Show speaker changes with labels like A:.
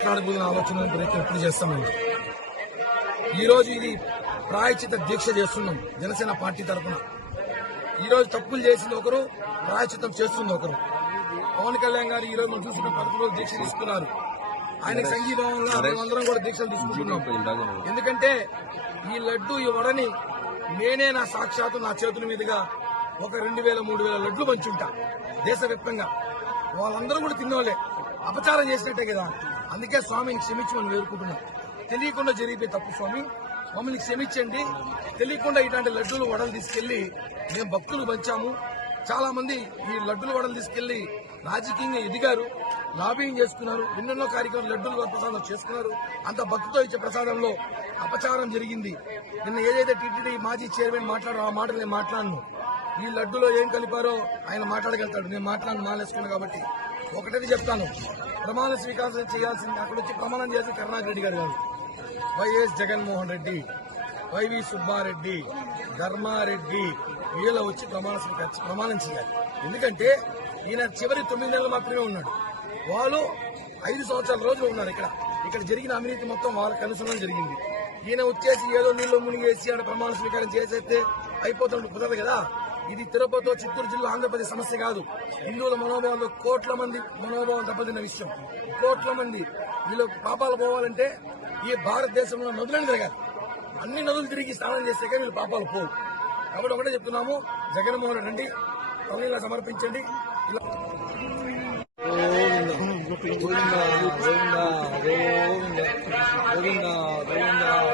A: ఆలోచన ప్రయత్నం ఎప్పుడు చేస్తామండి? ఈ రోజు ఇది ప్రాయచిత దీక్ష చేస్తున్నాం జనసేన పార్టీ తరఫున. ఈ రోజు తప్పులు చేసింది ఒకరు ప్రాయచితం చేస్తుంది ఒకరు. పవన్ కళ్యాణ్ గారు ఈ రోజు మనం చూసిన పదకొండు రోజులు దీక్ష తీసుకున్నారు. ఆయనకు సంఘీభావంగా మేమందరం కూడా దీక్షలు తీసుకుంటున్నాం. ఎందుకంటే ఈ లడ్డు ఈ వడని నేనే నా సాక్షాత్తు నా చేతుల మీదుగా ఒక రెండు వేల మూడు వేల లడ్లు పంచుంటా దేశవ్యాప్తంగా. వాళ్ళందరూ కూడా తిన్నోళ్ళే. అపచారం చేసినట్టే కదా. అందుకే స్వామిని క్షమించమని వేడుకుంటున్నాం. తెలియకుండా జరిగిపోయి తప్పు స్వామి. మమ్మల్ని క్షమించండి. తెలియకుండా ఇలాంటి లడ్డూలు వడలు తీసుకెళ్ళి మేము భక్తులు పంచాము. చాలా మంది ఈ లడ్డూలు వడలు తీసుకెళ్ళి రాజకీయంగా ఎదిగారు. లాబింగ్ చేసుకున్నారు. ఎన్నెన్నో కార్యక్రమాలు లడ్డూలు ప్రసాదం చేసుకున్నారు. అంత భక్తితో ఇచ్చే ప్రసాదంలో అపచారం జరిగింది. నిన్న ఏదైతే టీటీడీ మాజీ చైర్మన్ మాట్లాడో ఆ మాటలు నేను మాట్లాడను. ఈ లడ్డులో ఏం కలిపారో ఆయన మాట్లాడగలుగుతాడు. నేను మాట్లాడను మానేసుకున్నాను కాబట్టి. ఒకటని చెప్తాను. ప్రమాణ స్వీకారం చేయాల్సింది అక్కడ వచ్చి ప్రమాణం చేసి కరుణాకర్ రెడ్డి గారు కాదు. వైఎస్ జగన్మోహన్ రెడ్డి వైవి సుబ్బారెడ్డి ధర్మారెడ్డి వీళ్ళ వచ్చి ప్రమాణ స్వీకారం ప్రమాణం చేయాలి. ఎందుకంటే ఈయన చివరి తొమ్మిది నెలలు మాత్రమే ఉన్నాడు. వాళ్ళు ఐదు సంవత్సరాల రోజులు ఉన్నారు ఇక్కడ. ఇక్కడ జరిగిన అవినీతి మొత్తం వాళ్ళకి అనుసరణ జరిగింది. ఈయన వచ్చేసి ఏదో నీళ్ళు మునిగేసి ఆడ ప్రమాణ స్వీకారం చేసేస్తే అయిపోతుంది కుదరదు కదా. ఇది తిరుపతితో చిత్తూరు జిల్లా ఆంధ్రప్రదేశ్ సమస్య కాదు హిందువుల మనోభావాలు కోట్ల మంది మనోభావం దెబ్బతిన్న విషయం కోట్ల మంది వీళ్ళు పాపాలు పోవాలంటే ఈ భారతదేశంలో నదులను తిరగాలి అన్ని నదులు తిరిగి స్నానం చేస్తే వీళ్ళు పాపాలు పోవు కాబట్టి ఒకటే చెప్తున్నాము జగన్మోహన్ రెడ్డి రండి తమిళ సమర్పించండి ఇలా
B: జరిగేది